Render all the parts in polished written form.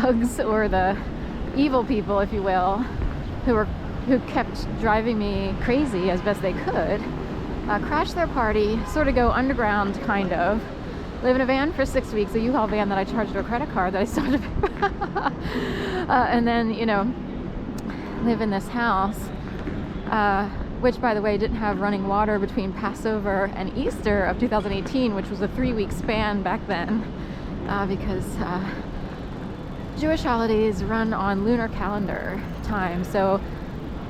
thugs or the evil people, if you will, who kept driving me crazy as best they could, crash their party, sort of go underground, kind of. Live in a van for 6 weeks, a U-Haul van that I charged to a credit card that I still had to pay. And then, you know, live in this house, which, by the way, didn't have running water between Passover and Easter of 2018, which was a 3-week span back then, because Jewish holidays run on lunar calendar time. So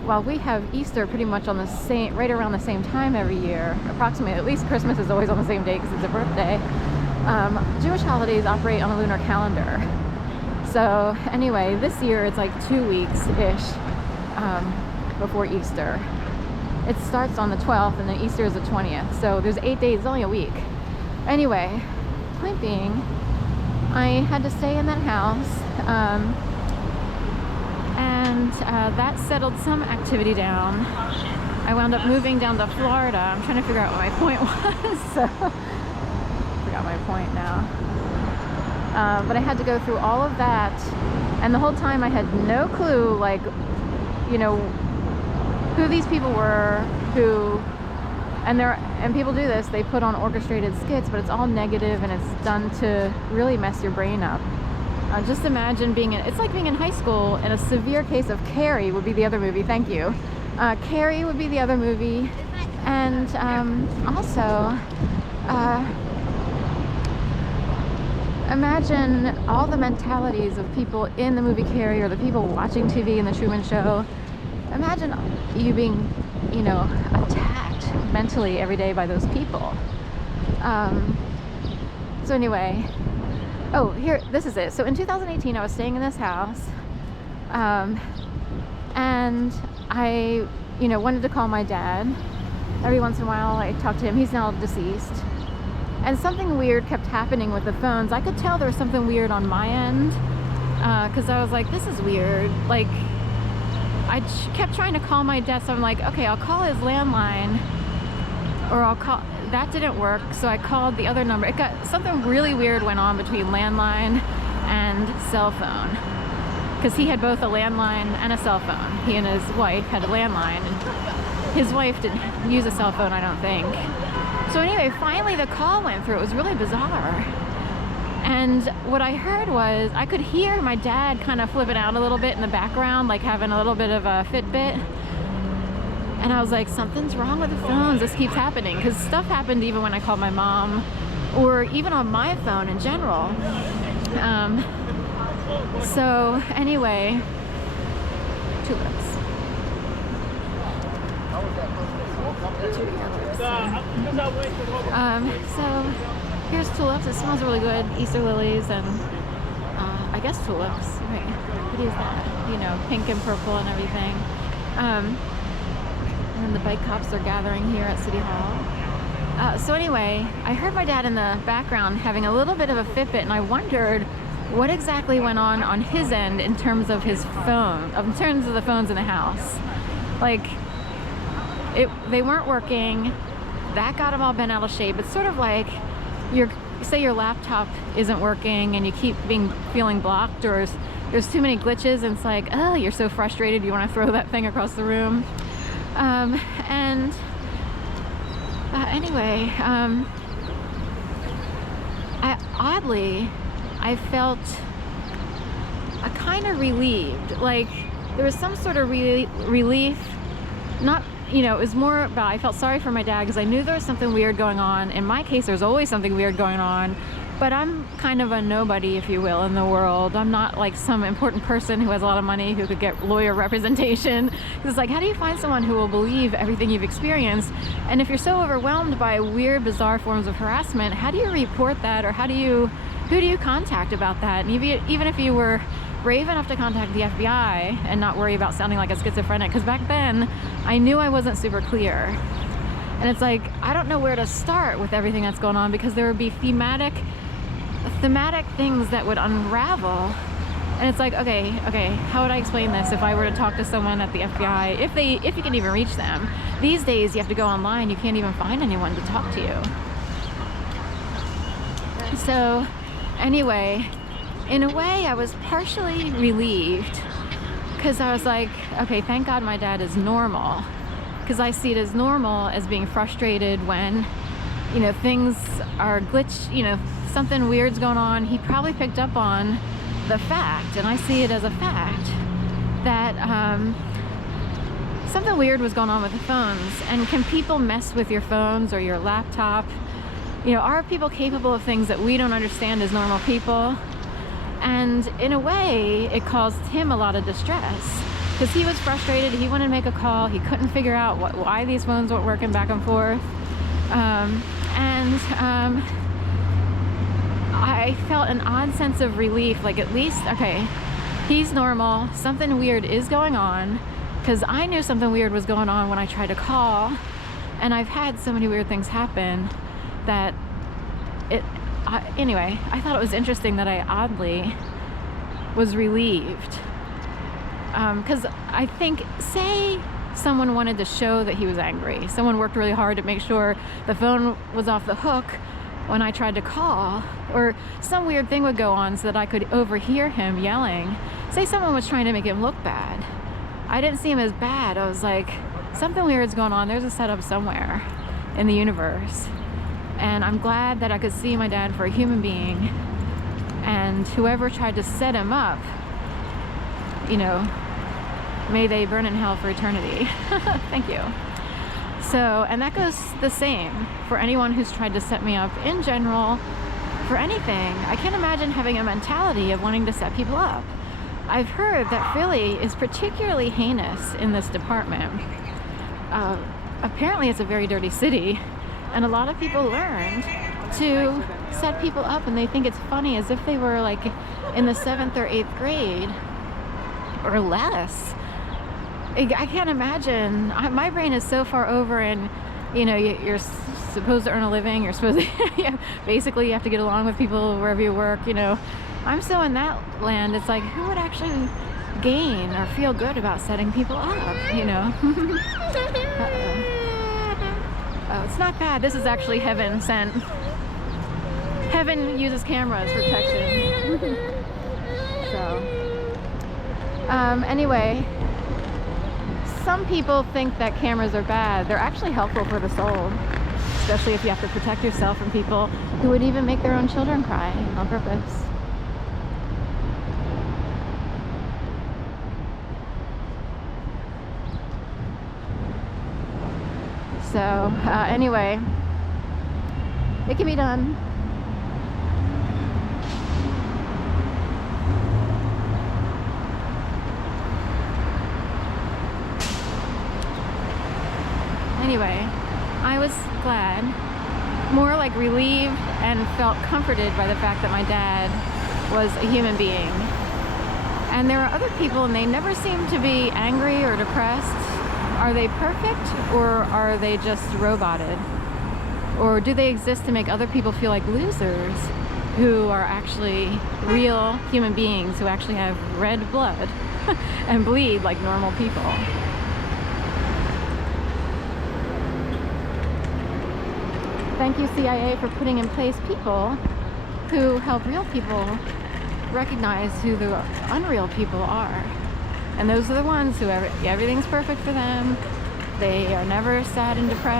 while we have Easter pretty much on the same, right around the same time every year, approximately, at least Christmas is always on the same day because it's a birthday, Jewish holidays operate on a lunar calendar. So anyway, this year it's like 2 weeks-ish before Easter. It starts on the 12th and then Easter is the 20th. So there's 8 days, it's only a week. Anyway, point being, I had to stay in that house, and that settled some activity down. I wound up moving down to Florida. I'm trying to figure out what my point was. So, forgot my point now. But I had to go through all of that, and the whole time I had no clue, like, you know, who these people were, and people do this, they put on orchestrated skits, but it's all negative and it's done to really mess your brain up. Just imagine it's like being in high school, and a severe case of Carrie would be the other movie. Thank you. Carrie would be the other movie. And also, imagine all the mentalities of people in the movie Carrie, or the people watching TV in the Truman Show. Imagine you being, you know, attacked mentally every day by those people. So anyway, oh, here, this is it. So in 2018, I was staying in this house, and I, you know, wanted to call my dad. Every once in a while, I talked to him. He's now deceased. And something weird kept happening with the phones. I could tell there was something weird on my end, because I was like, this is weird. Like, I kept trying to call my dad, so I'm like, okay, I'll call his landline, or I'll call, that didn't work, so I called the other number. It got, something really weird went on between landline and cell phone, because he had both a landline and a cell phone. He and his wife had a landline, and his wife didn't use a cell phone, I don't think. So anyway, finally the call went through. It was really bizarre. And what I heard was, I could hear my dad kind of flipping out a little bit in the background, like having a little bit of a Fitbit. And I was like, something's wrong with the phones. This keeps happening. Because stuff happened even when I called my mom, or even on my phone in general. So anyway, tulips. So here's tulips. It smells really good. Easter lilies and I guess tulips. Wait, what is that? You know, pink and purple and everything. And then the bike cops are gathering here at City Hall. So anyway, I heard my dad in the background having a little bit of a Fitbit, and I wondered what exactly went on his end in terms of his phone, in terms of the phones in the house. Like, they weren't working. That got them all bent out of shape. It's sort of like say your laptop isn't working and you keep feeling blocked, or there's too many glitches, and it's like, oh, you're so frustrated you want to throw that thing across the room. Anyway, I felt kind of relieved. Like, there was some sort of relief. Not, you know, it was more about, I felt sorry for my dad because I knew there was something weird going on. In my case, there's always something weird going on, but I'm kind of a nobody, if you will, in the world. I'm not like some important person who has a lot of money who could get lawyer representation. It's like, how do you find someone who will believe everything you've experienced? And if you're so overwhelmed by weird, bizarre forms of harassment, how do you report that, or who do you contact about that? And even if you were brave enough to contact the FBI and not worry about sounding like a schizophrenic, because back then I knew I wasn't super clear, and it's like, I don't know where to start with everything that's going on, because there would be thematic things that would unravel, and it's like, okay, how would I explain this if I were to talk to someone at the FBI, if you can even reach them? These days you have to go online, you can't even find anyone to talk to you. So anyway, in a way, I was partially relieved because I was like, okay, thank God my dad is normal, because I see it as normal as being frustrated when, you know, things are glitch, you know, something weird's going on. He probably picked up on the fact, and I see it as a fact, that something weird was going on with the phones. And can people mess with your phones or your laptop? You know, are people capable of things that we don't understand as normal people? And in a way, it caused him a lot of distress because he was frustrated. He wanted to make a call. He couldn't figure out why these phones weren't working back and forth. I felt an odd sense of relief, like at least, okay, he's normal. Something weird is going on, because I knew something weird was going on when I tried to call, and I've had so many weird things happen that anyway, I thought it was interesting that I oddly was relieved. Because I think, say someone wanted to show that he was angry. Someone worked really hard to make sure the phone was off the hook when I tried to call, or some weird thing would go on so that I could overhear him yelling. Say someone was trying to make him look bad. I didn't see him as bad. I was like, something weird's going on. There's a setup somewhere in the universe. And I'm glad that I could see my dad for a human being, and whoever tried to set him up, you know, may they burn in hell for eternity. Thank you. So, and that goes the same for anyone who's tried to set me up in general for anything. I can't imagine having a mentality of wanting to set people up. I've heard that Philly is particularly heinous in this department. Apparently it's a very dirty city, and a lot of people learned to set people up, and they think it's funny, as if they were like in the 7th or 8th grade or less. I can't imagine. My brain is so far over, and you know, you're supposed to earn a living. You're supposed to, yeah, basically you have to get along with people wherever you work. You know, I'm so in that land. It's like, who would actually gain or feel good about setting people up? You know. Oh, it's not bad. This is actually heaven sent. Heaven uses cameras for protection. So, anyway. Some people think that cameras are bad. They're actually helpful for the soul, especially if you have to protect yourself from people who would even make their own children cry on purpose. So, anyway, it can be done. Anyway, I was glad, more like relieved, and felt comforted by the fact that my dad was a human being. And there are other people, and they never seem to be angry or depressed. Are they perfect, or are they just roboted? Or do they exist to make other people feel like losers who are actually real human beings who actually have red blood and bleed like normal people? Thank you, CIA, for putting in place people who help real people recognize who the unreal people are. And those are the ones who everything's perfect for them. They are never sad and depressed.